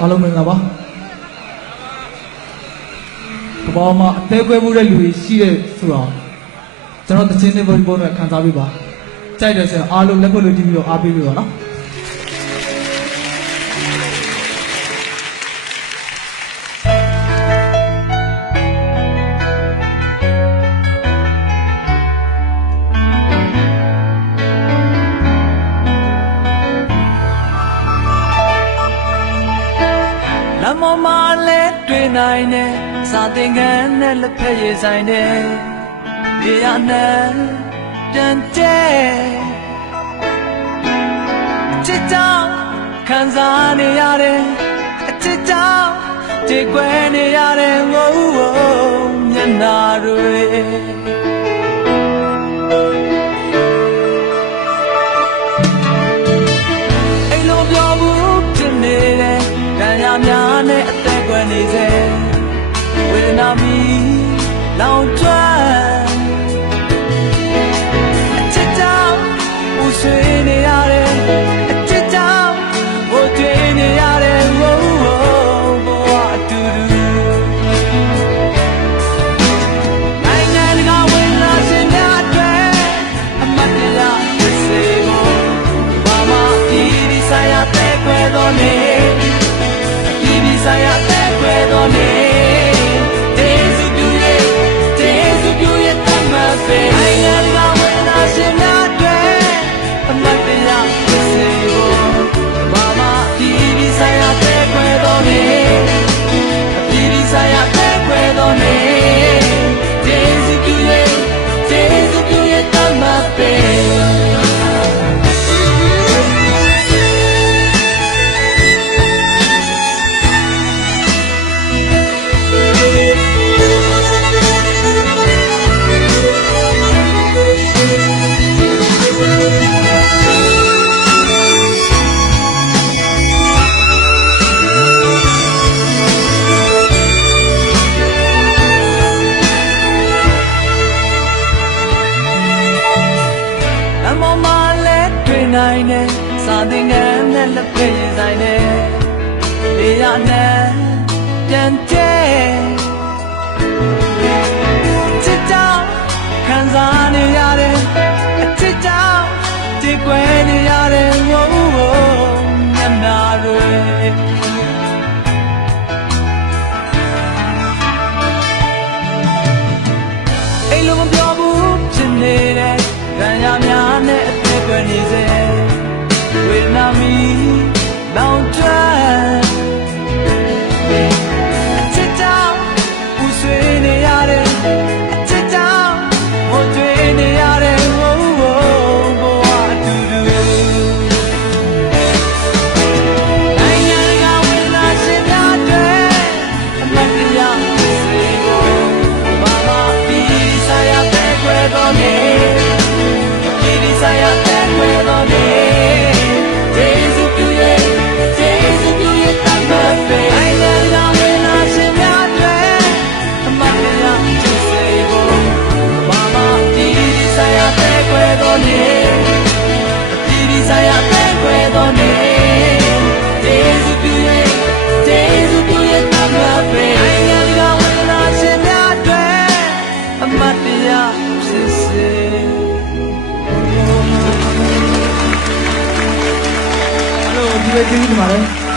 အားလုံးမင်္ဂလာပါကဘာမှာအသေးကွဲမှုတဲ့လူတွေရှိတဲ့ဆိုတော့ကျွန်တော်တချင်းတွေပေါ်ပေါ်နဲ့ခံစားပြီးပါကြိုက်တယ်ဆိုရင်အားလုံးလက်ဖွဲ့လို့တီးပြီးတော့အားပေးပြီးပါနော် လမ်းပေါ်မှာလဲတွေ့နိုင်တယ်စာသင်ခန်းနဲ့လက်ဖက်ရည်ဆိုင်တယ်ဒီရနဲ့တန်တဲ့အချစ်ကြောင့်ခံစားနေရတယ်အချစ်ကြောင့်ကြေကွဲနေရတယ်ငို့ဝမျက်နာတွေ နာမီလောင်ကျွမ်းအချစ်ကြောင့်ပူဆွေးနေရတယ်။အချစ်ကြောင့်ဘိုးတွေးနေရတယ်။ဝိုးဝိုးဘဝအတူတူနိုင်ငံတကာဝင်လာရှင်များအတွက်အမတ်တရားဖြစ်စေဖို့ဘာမှပြည်ဒီဆိုင်ရာတဲ့ခွဲတော်နေပြည်ဒီဆိုင်ရာတဲ့ခွဲတော်နေ နိုင်တယ်စာသင်ခန်းနဲ့လက်ဖက်ရည်ဆိုင်တယ်လေရနဲ့ပြန်တဲ့ လောင် တ်တရားဖြစ်စေအားလုံးဒီပဲကျေးဇူးတင်ပါတယ်